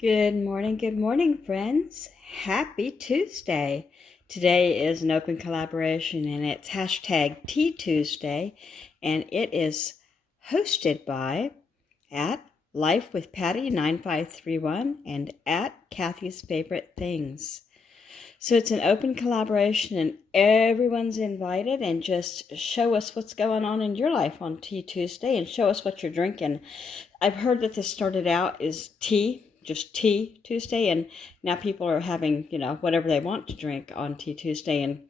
Good morning, friends. Happy Tuesday. Today is an open collaboration and it's hashtag Tea Tuesday, and it is hosted by at Life with Patty 9531 and at Kathy's Favorite Things. So it's an open collaboration and everyone's invited, and just show us what's going on in your life on Tea Tuesday and show us what you're drinking. I've heard that this started out as tea, just Tea Tuesday, and now people are having, whatever they want to drink on Tea Tuesday, and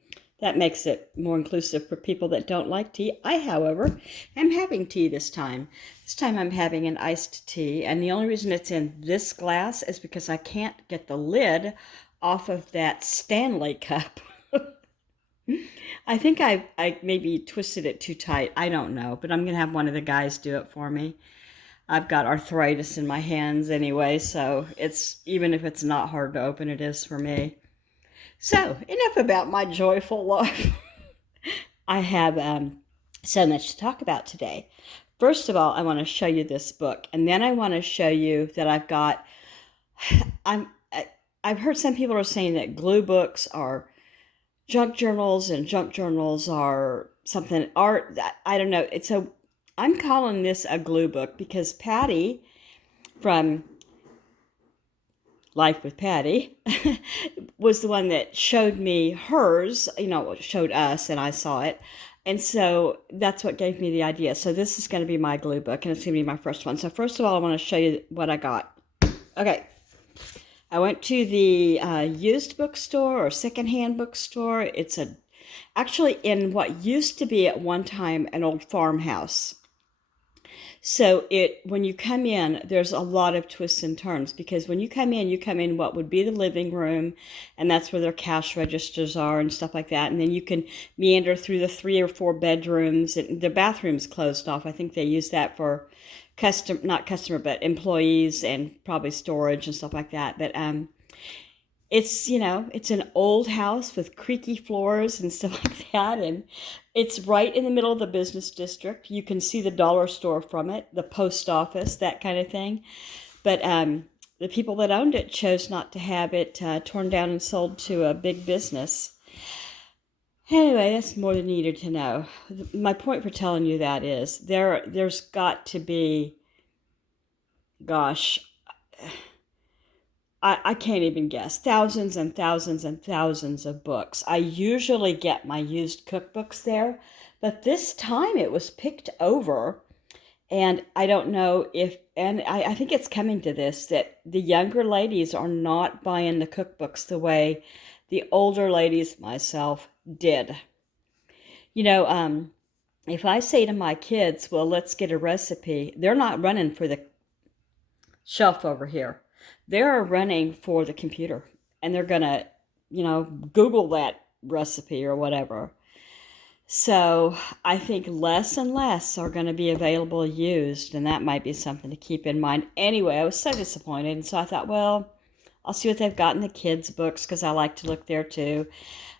that makes it more inclusive for people that don't like tea. I, however, am having tea this time. This time I'm having an iced tea, and the only reason it's in this glass is because I can't get the lid off of that Stanley cup. I think I maybe twisted it too tight. I don't know, but I'm going to have one of the guys do it for me. I've got arthritis in my hands anyway, so it's, even if it's not hard to open, it is for me. So, enough about my joyful life. I have so much to talk about today. First of all, I want to show you this book, and then I want to show you that I've heard some people are saying that glue books are junk journals and junk journals are something art. I don't know. I'm calling this a glue book because Patty from Life with Patty was the one that showed me hers, showed us, and I saw it. And so that's what gave me the idea. So this is going to be my glue book, and it's going to be my first one. So first of all, I want to show you what I got. Okay. I went to the used bookstore or secondhand bookstore. It's actually in what used to be at one time an old farmhouse. So when you come in, there's a lot of twists and turns, because when you come in what would be the living room, and that's where their cash registers are and stuff like that. And then you can meander through the 3 or 4 bedrooms, and the bathroom's closed off. I think they use that for not customer, but employees, and probably storage and stuff like that. But it's an old house with creaky floors and stuff like that, and it's right in the middle of the business district. You can see the dollar store from it, the post office, that kind of thing. But the people that owned it chose not to have it torn down and sold to a big business. Anyway, that's more than you needed to know. My point for telling you that is there's got to be, gosh, I can't even guess, thousands and thousands and thousands of books. I usually get my used cookbooks there, but this time it was picked over, and I don't know and I think it's coming to this, that the younger ladies are not buying the cookbooks the way the older ladies, myself, did. If I say to my kids, well, let's get a recipe, they're not running for the shelf over here. They're running for the computer, and they're going to, Google that recipe or whatever. So I think less and less are going to be available used, and that might be something to keep in mind. Anyway, I was so disappointed, and so I thought, well, I'll see what they've got in the kids' books, because I like to look there too.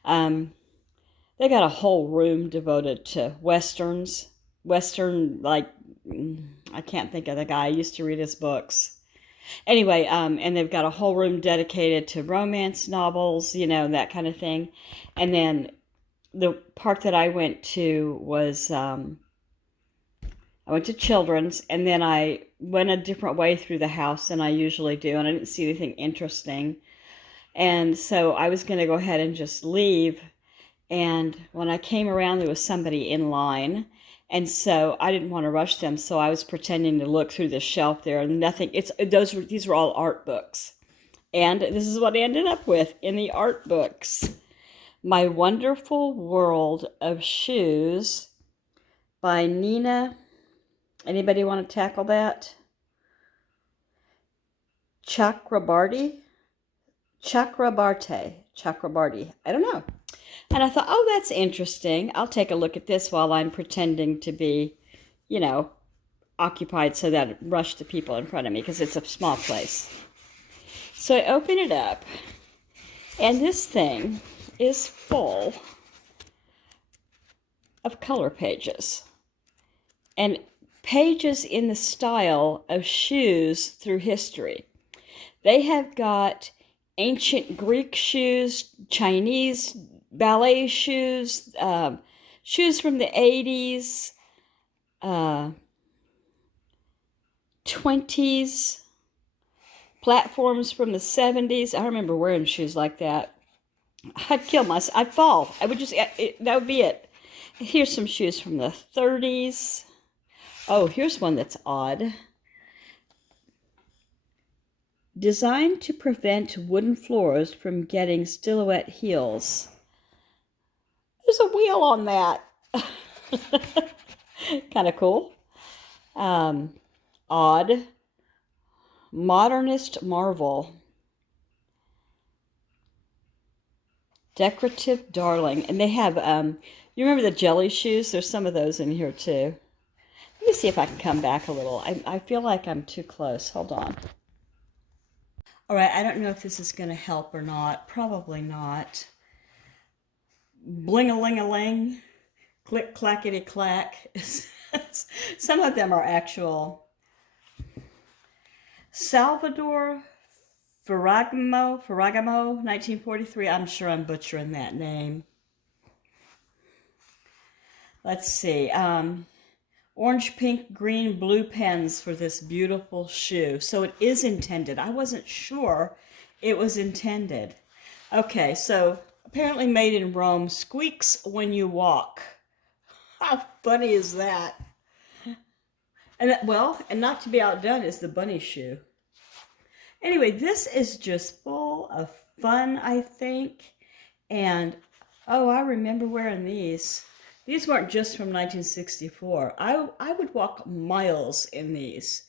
They got a whole room devoted to westerns. Western, like, I can't think of the guy. I used to read his books. Anyway, and they've got a whole room dedicated to romance novels, that kind of thing. And then the part that I went to was, I went to children's, and then I went a different way through the house than I usually do, and I didn't see anything interesting. And so I was going to go ahead and just leave. And when I came around, there was somebody in line. And so I didn't want to rush them, so I was pretending to look through the shelf there, and these were all art books. And this is what I ended up with in the art books. My Wonderful World of Shoes by Nina. Anybody want to tackle that? Chakrabarty. I don't know. And I thought, oh, that's interesting. I'll take a look at this while I'm pretending to be, occupied, so that it rushed the people in front of me, because it's a small place. So I open it up, and this thing is full of color pages. And pages in the style of shoes through history. They have got ancient Greek shoes, Chinese ballet shoes, shoes from the 80s, 20s, platforms from the 70s. I remember wearing shoes like that. I'd kill myself. I'd fall. I would just, that would be it. Here's some shoes from the 30s. Oh, here's one that's odd. Designed to prevent wooden floors from getting silhouette heels. There's a wheel on that. Kind of cool. Odd. Modernist marvel. Decorative darling. And they have, you remember the jelly shoes? There's some of those in here too. Let me see if I can come back a little. I feel like I'm too close. Hold on. All right, I don't know if this is going to help or not. Probably not. Bling-a-ling-a-ling. Click-clackety-clack. Some of them are actual. Salvador Ferragamo, 1943. I'm sure I'm butchering that name. Let's see. Orange, pink, green, blue pens for this beautiful shoe. So it is intended. I wasn't sure it was intended. Okay, so apparently made in Rome. Squeaks when you walk. How funny is that? And well, and not to be outdone is the bunny shoe. Anyway, this is just full of fun, I think. And, oh, I remember wearing these. These weren't just from 1964. I would walk miles in these.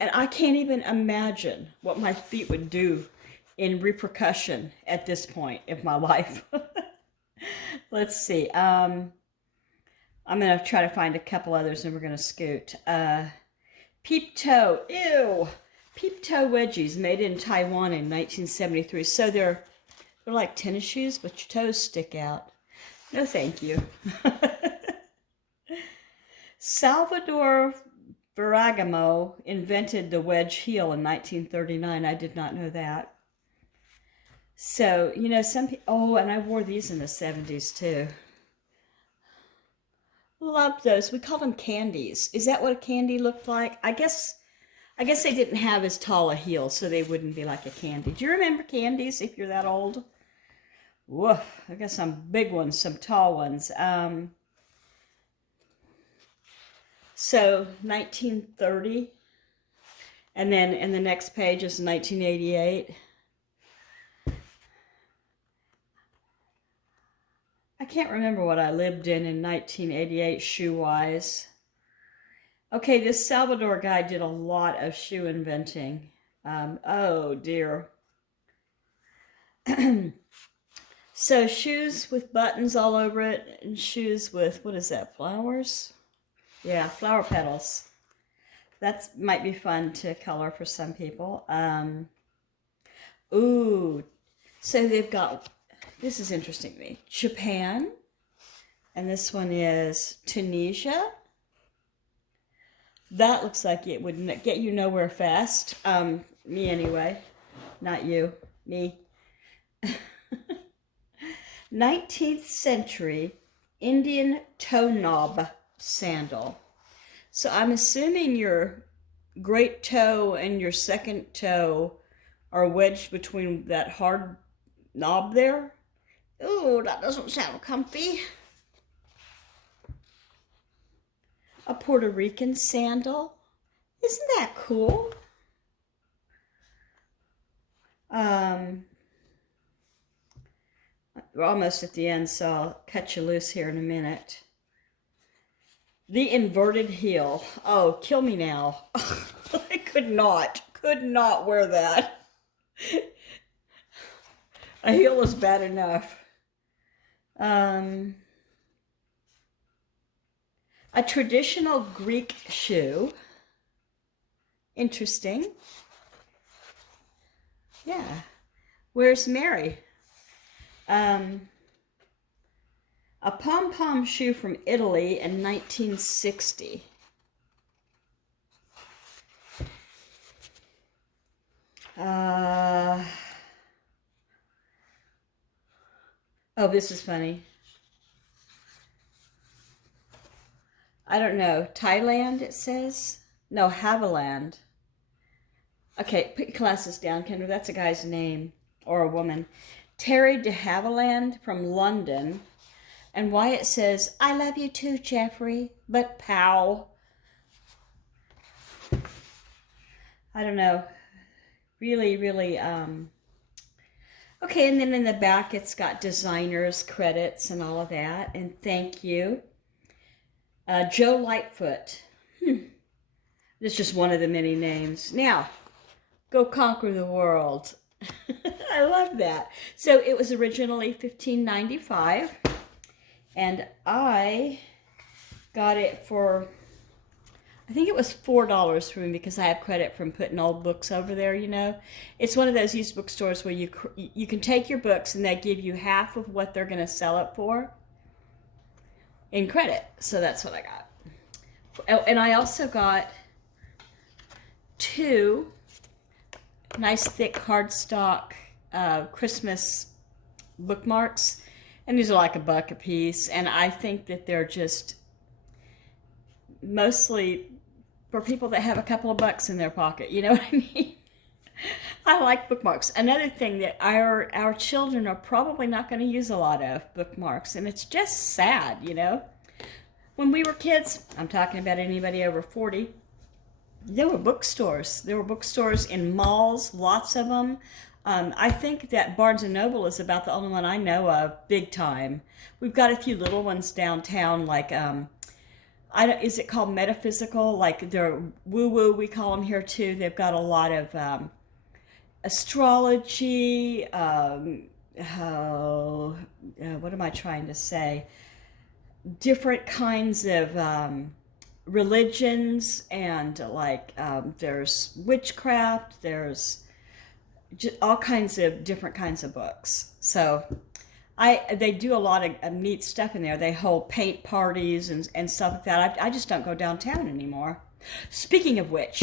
And I can't even imagine what my feet would do in repercussion at this point of my life. Let's see. I'm going to try to find a couple others and we're going to scoot. Peep toe. Ew. Peep toe wedgies made in Taiwan in 1973. So they're like tennis shoes, but your toes stick out. No, thank you. Salvador Ferragamo invented the wedge heel in 1939. I did not know that. So, you know, some people, oh, and I wore these in the 70s too. Loved those. We called them candies. Is that what a candy looked like? I guess they didn't have as tall a heel, so they wouldn't be like a candy. Do you remember candies if you're that old? Woof, I got some big ones, some tall ones. So 1930, and then in the next page is 1988. I can't remember what I lived in 1988 shoe-wise. Okay, this Salvador guy did a lot of shoe inventing. Oh dear. So shoes with buttons all over it, and shoes with, what is that, flowers? Yeah, flower petals. That might be fun to color for some people. Ooh, so they've got, this is interesting to me, Japan, and this one is Tunisia. That looks like it would get you nowhere fast. Me anyway, not you, me. 19th century Indian toe knob sandal. So I'm assuming your great toe and your second toe are wedged between that hard knob there. Ooh, that doesn't sound comfy. A Puerto Rican sandal. Isn't that cool? We're almost at the end, so I'll cut you loose here in a minute. The inverted heel. Oh, kill me now. I could not wear that. A heel is bad enough. A traditional Greek shoe. Interesting. Yeah. Where's Mary? A pom-pom shoe from Italy in 1960. Uh, oh, this is funny. I don't know. Thailand, it says? No, Haviland. Okay, put your glasses down, Kendra. That's a guy's name or a woman. Terry de Haviland from London. And why it says, I love you too, Jeffrey, but pow. I don't know. Really, really, okay, and then in the back it's got designers, credits, and all of that. And thank you. Joe Lightfoot. It's just one of the many names. Now, go conquer the world. I love that. So it was originally $15.95, and I got it for, I think it was $4 for me because I have credit from putting old books over there, you know. It's one of those used bookstores where you can take your books and they give you half of what they're going to sell it for in credit. So that's what I got. Oh, and I also got 2 nice thick cardstock Christmas bookmarks, and these are like $1 a piece, and I think that they're just mostly for people that have a couple of bucks in their pocket, you know what I mean? I like bookmarks. Another thing that our children are probably not going to use a lot of bookmarks, and it's just sad, you know? When we were kids, I'm talking about anybody over 40, there were bookstores. There were bookstores in malls, lots of them. I think that Barnes & Noble is about the only one I know of, big time. We've got a few little ones downtown, like, is it called Metaphysical? Like, they're woo-woo, we call them here too. They've got a lot of astrology, what am I trying to say? Different kinds of religions, and like there's witchcraft, there's all kinds of different kinds of books. So they do a lot of neat stuff in there. They hold paint parties and stuff like that. I just don't go downtown anymore. Speaking of which,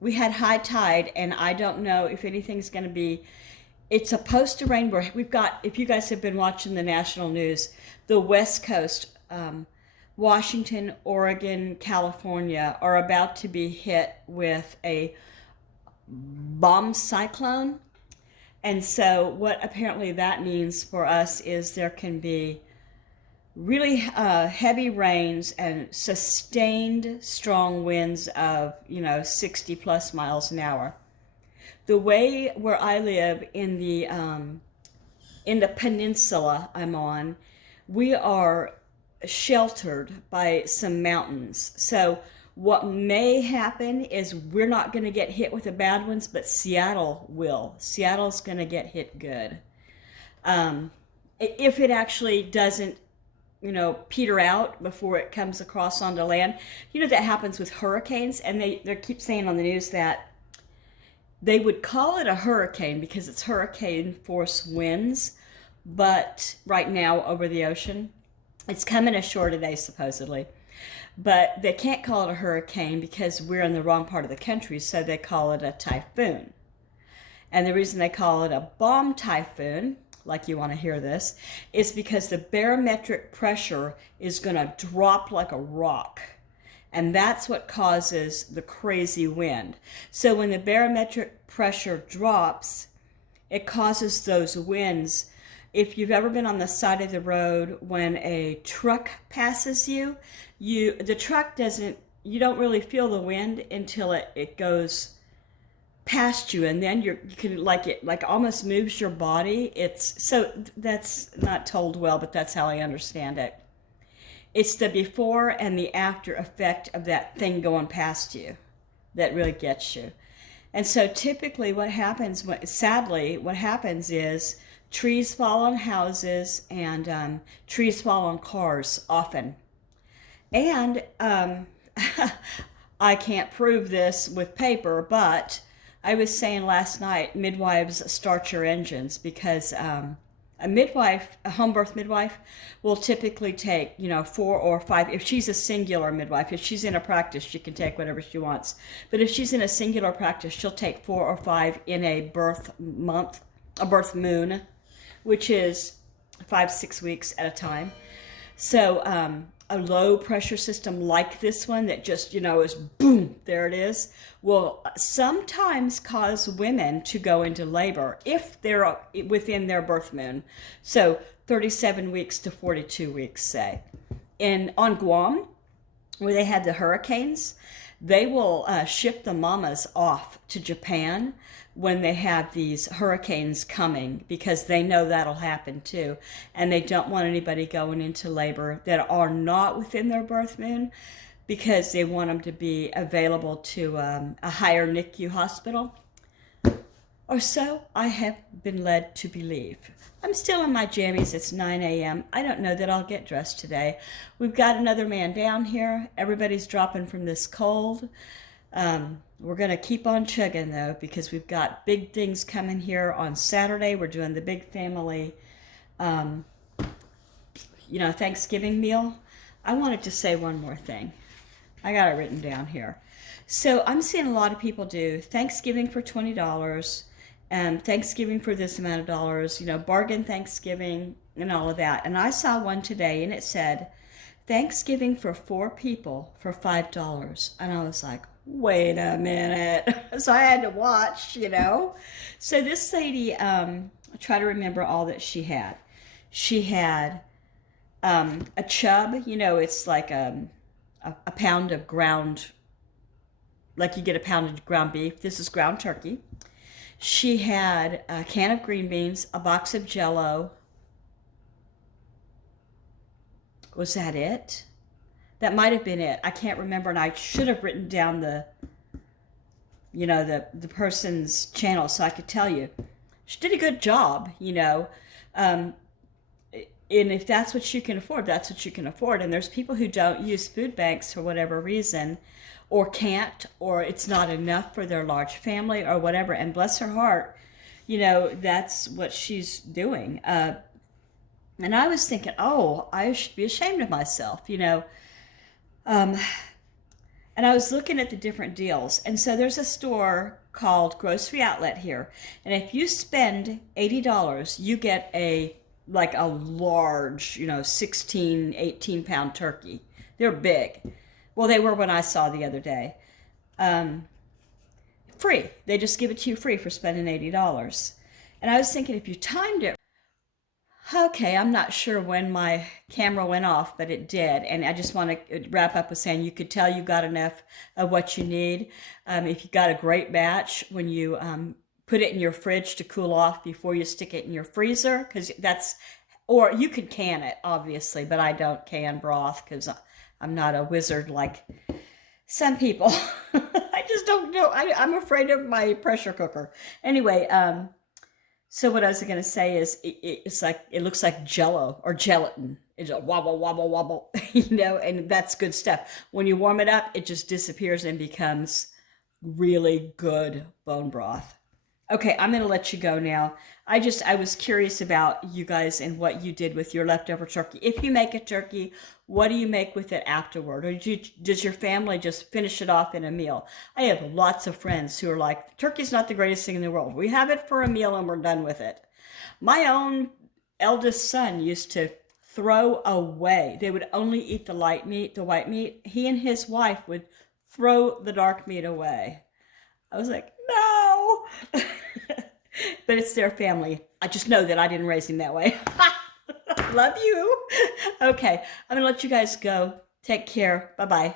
we had high tide, and I don't know if anything's going to be, it's supposed to rain. We've got, if you guys have been watching the national news, the West Coast, Washington, Oregon, California are about to be hit with a bomb cyclone. And so what apparently that means for us is there can be really heavy rains and sustained strong winds of, 60 plus miles an hour. The way where I live in the peninsula I'm on, we are sheltered by some mountains. So what may happen is we're not going to get hit with the bad ones, but Seattle will. Seattle's going to get hit good. If it actually doesn't, peter out before it comes across onto land. That happens with hurricanes, and they keep saying on the news that they would call it a hurricane because it's hurricane force winds, but right now over the ocean, it's coming ashore today supposedly. But they can't call it a hurricane because we're in the wrong part of the country, so they call it a typhoon. And the reason they call it a bomb typhoon, like you want to hear this, is because the barometric pressure is going to drop like a rock. And that's what causes the crazy wind. So when the barometric pressure drops, it causes those winds. If you've ever been on the side of the road when a truck passes you, the truck you don't really feel the wind until it goes past you, and then you can it almost moves your body. That's not told well, but that's how I understand it. It's the before and the after effect of that thing going past you that really gets you. And so typically sadly what happens is trees fall on houses, and trees fall on cars often. And I can't prove this with paper, but I was saying last night, midwives, start your engines, because A midwife, a home birth midwife, will typically take, 4 or 5. If she's a singular midwife, if she's in a practice, she can take whatever she wants. But if she's in a singular practice, she'll take 4 or 5 in a birth month, a birth moon, which is 5, 6 weeks at a time. So a low pressure system like this one that just, is boom, there it is, will sometimes cause women to go into labor if they're within their birth moon. So 37 weeks to 42 weeks, say. On Guam, where they had the hurricanes, they will ship the mamas off to Japan when they have these hurricanes coming, because they know that'll happen too. And they don't want anybody going into labor that are not within their birth moon, because they want them to be available to a higher NICU hospital. Or so I have been led to believe. I'm still in my jammies. It's 9 a.m. I don't know that I'll get dressed today. We've got another man down here. Everybody's dropping from this cold. We're going to keep on chugging, though, because we've got big things coming here on Saturday. We're doing the big family, Thanksgiving meal. I wanted to say one more thing. I got it written down here. So I'm seeing a lot of people do Thanksgiving for $20, Thanksgiving for this amount of dollars, bargain Thanksgiving and all of that. And I saw one today, and it said, Thanksgiving for 4 people for $5. And I was like, wait a minute. So I had to watch, So this lady, try to remember all that she had. She had a chub, it's like a pound of ground, like you get a pound of ground beef. This is ground turkey. She had a can of green beans, a box of Jell-O. Was that it? That might have been it. I can't remember, and I should have written down the person's channel so I could tell you. She did a good job, and if that's what you can afford, that's what you can afford. And there's people who don't use food banks for whatever reason, or can't, or it's not enough for their large family or whatever. And bless her heart, that's what she's doing. And I was thinking, oh, I should be ashamed of myself, and I was looking at the different deals. And so there's a store called Grocery Outlet here. And if you spend $80, you get a large, 16, 18 pound turkey. They're big. Well, they were when I saw the other day. Free. They just give it to you free for spending $80. And I was thinking, if you timed it, okay, I'm not sure when my camera went off, but it did. And I just want to wrap up with saying, you could tell you got enough of what you need. If you got a great batch, when you put it in your fridge to cool off before you stick it in your freezer, or you could can it, obviously, but I don't can broth because I'm not a wizard like some people. I just don't know. I'm afraid of my pressure cooker. Anyway, so what I was going to say is it looks like Jell-O or gelatin. It's a wobble, wobble, wobble, and that's good stuff. When you warm it up, it just disappears and becomes really good bone broth. Okay, I'm going to let you go now. I was curious about you guys and what you did with your leftover turkey. If you make a turkey, what do you make with it afterward? Or does your family just finish it off in a meal? I have lots of friends who are like, turkey's not the greatest thing in the world. We have it for a meal and we're done with it. My own eldest son used to throw away. They would only eat the white meat. He and his wife would throw the dark meat away. I was like, no. But it's their family. I just know that I didn't raise him that way. Love you. Okay, I'm going to let you guys go. Take care. Bye-bye.